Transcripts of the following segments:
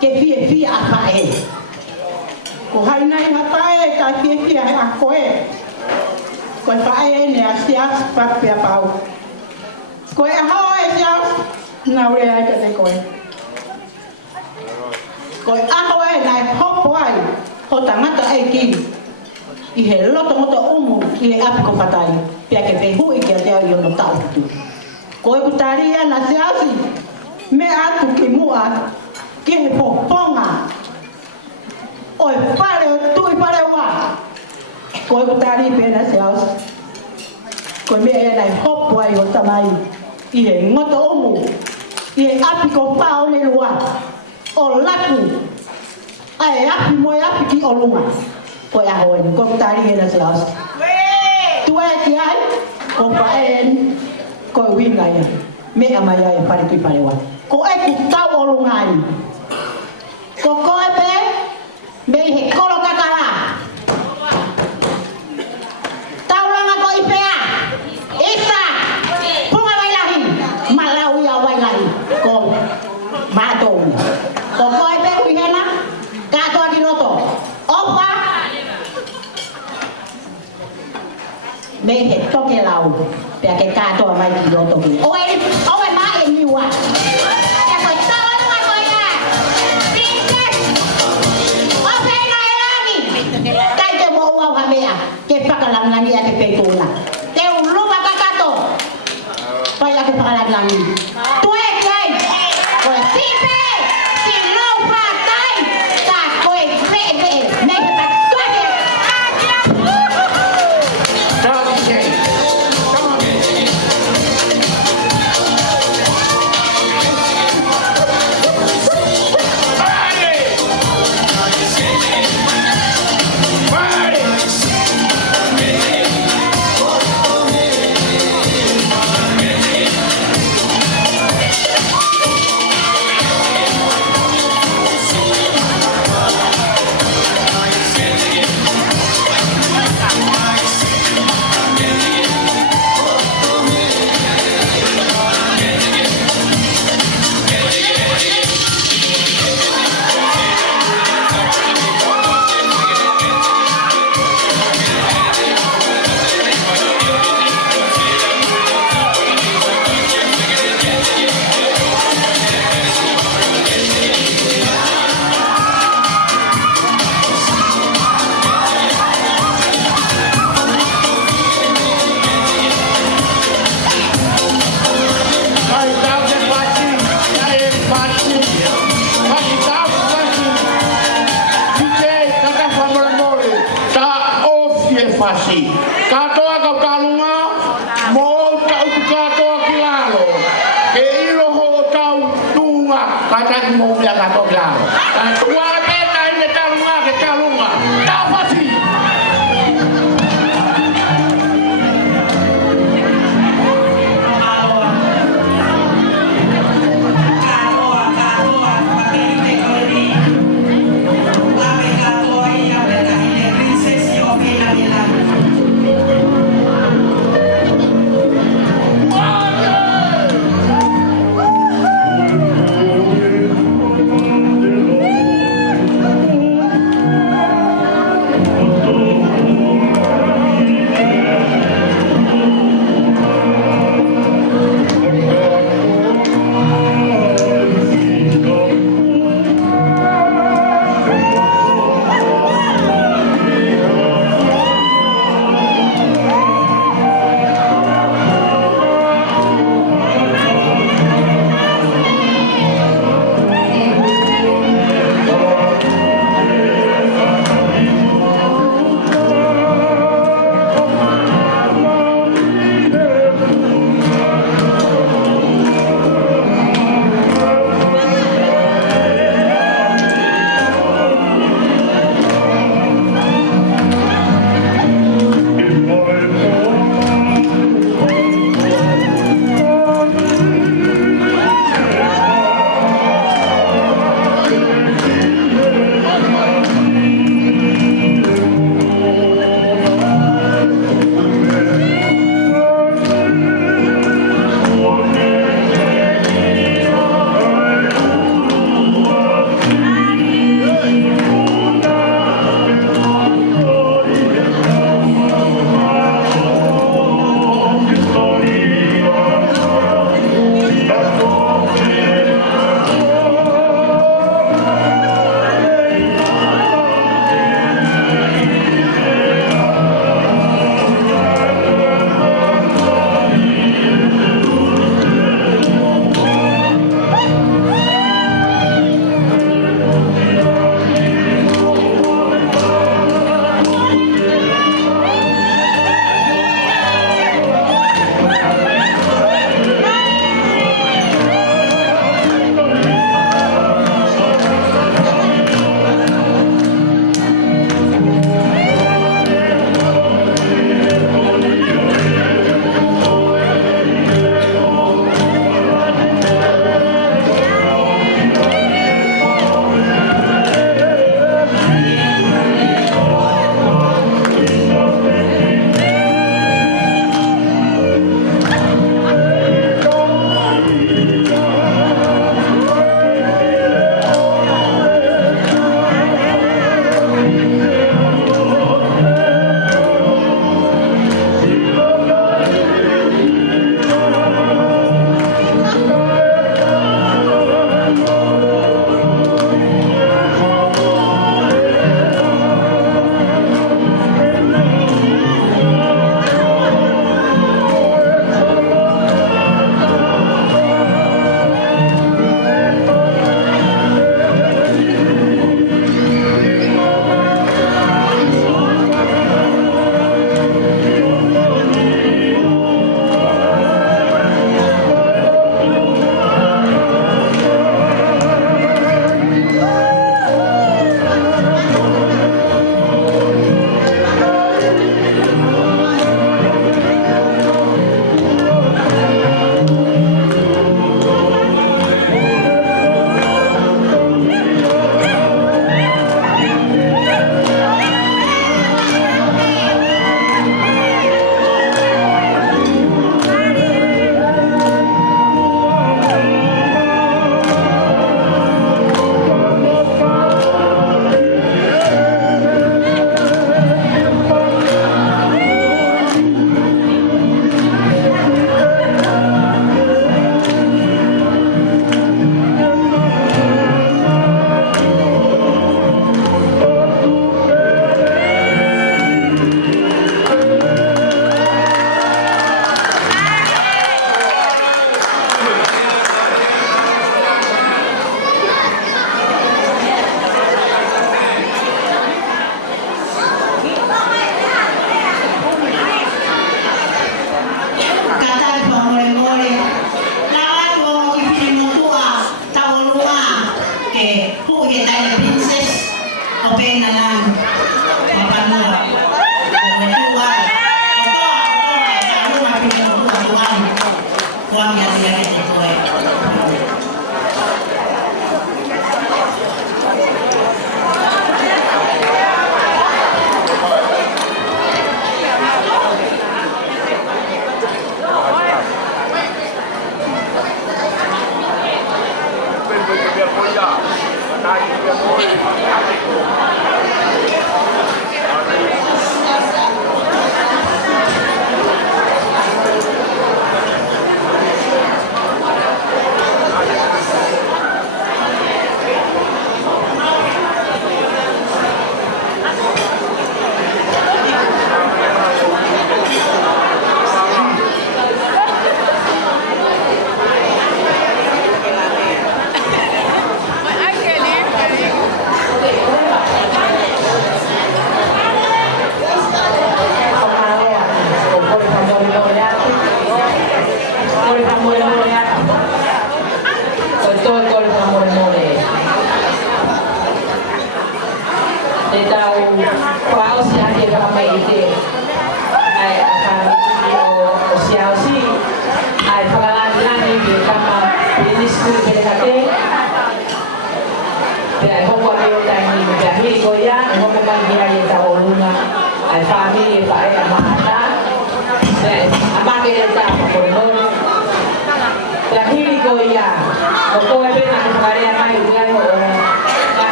ke fia a pae. Ko haina i pae ka fia a koe. Ko pae ne a sias pape a pau. Ko e hao e sias na ure ai ka te koe. Ko e aho e nai hopo ai ho tangata ai ki. I he loto moto umu i he api ko whatai. Pia ke pehui ki a te au i ono tau tu. Ko e kutaria na siasi. Me atu ki mua. Ki he poponga. O e pare o tui pare wa. Ko e kutari pena siasi. Ko me e nai hopo ai o tamai. I he ngoto umu. I he api ko pao ne lua. O laku. Ai api mo e api ki o lunga. Ko e aho e ko kutari pena siasi. Tu e ki ai. Ko paen. Ko e winga ia. Me amaya e pare tui pare wa. Ko e ku tau o lunga ai. Ko koe pe. Me he kolo kakara. Tau langa ko ipea. Isa. Punga wailahi. Malau ia wailahi. Ko matou. Ko koe pe kuihena. Katoa ki loto. Opa. Me he toke lau. Pea ke katoa mai ki loto ki. Oe ma e niwa. Ia koe tau lunga koe ia. Princess. Ope na e lami. Kai te mo ua hamea. Ke whakalangani a te pekuna. Te ulunga kakato. Pai a te whakalangani. Tue kei. Koe sipe. Si lau whakai. Ka koe pe. Me he pa tue ke. Fasi. Katoa kau kalunga, mo tau katoa kilalo. Ke ilo ho tau tunga, kata mo bia katoa kilalo. Tua peta ine kalunga ke kalunga. Tau fasi.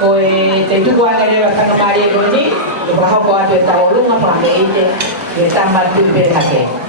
Koe te tuku anga rewa whakamari e koe ni, e wahako atu e tau lunga whame ite, e tamatu i pere hake.